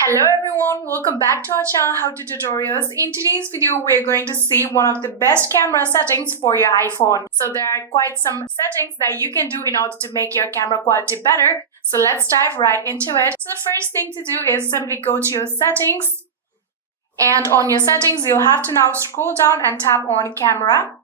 Hello everyone, welcome back to our channel How to Tutorials. In today's video, we're going to see one of the best camera settings for your iPhone. So there are quite some settings that you can do in order to make your camera quality better. So let's dive right into it. So the first thing to do is simply go to your settings. And on your settings, you'll have to now scroll down and tap on camera.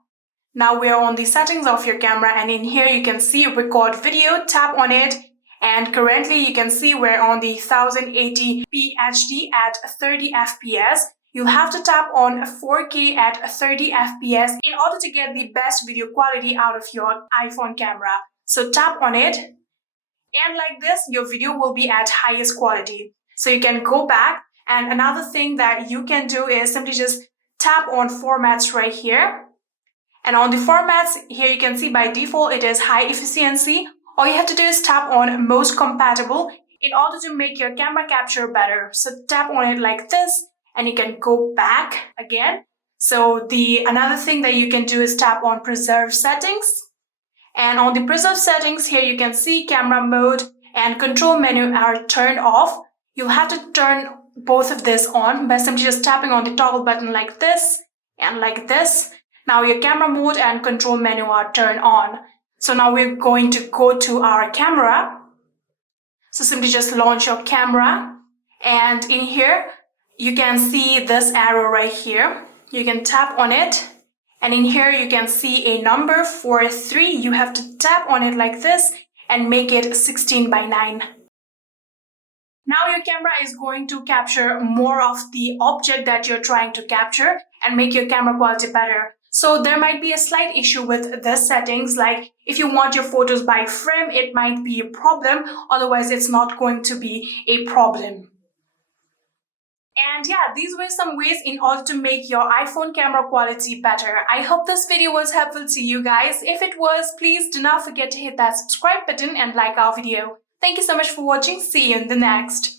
Now we're on the settings of your camera, and in here you can see record video, tap on it. And currently you can see we're on the 1080p HD at 30 FPS. You'll have to tap on 4K at 30 FPS in order to get the best video quality out of your iPhone camera. So tap on it, and like this, your video will be at highest quality. So you can go back, and another thing that you can do is simply just tap on formats right here. And on the formats, here you can see by default it is high efficiency. All you have to do is tap on most compatible in order to make your camera capture better. So tap on it like this, and you can go back again. So another thing that you can do is tap on preserve settings. And on the preserve settings, here you can see camera mode and control menu are turned off. You'll have to turn both of this on by simply just tapping on the toggle button like this and like this. Now your camera mode and control menu are turned on. So now we're going to go to our camera. So simply just launch your camera, and in here you can see this arrow right here. You can tap on it, and in here you can see a number 43. You have to tap on it like this and make it 16:9. Now your camera is going to capture more of the object that you're trying to capture and make your camera quality better. So there might be a slight issue with the settings, like if you want your photos by frame, it might be a problem. Otherwise, it's not going to be a problem. And yeah, these were some ways in order to make your iPhone camera quality better. I hope this video was helpful to you guys. If it was, please do not forget to hit that subscribe button and like our video. Thank you so much for watching. See you in the next.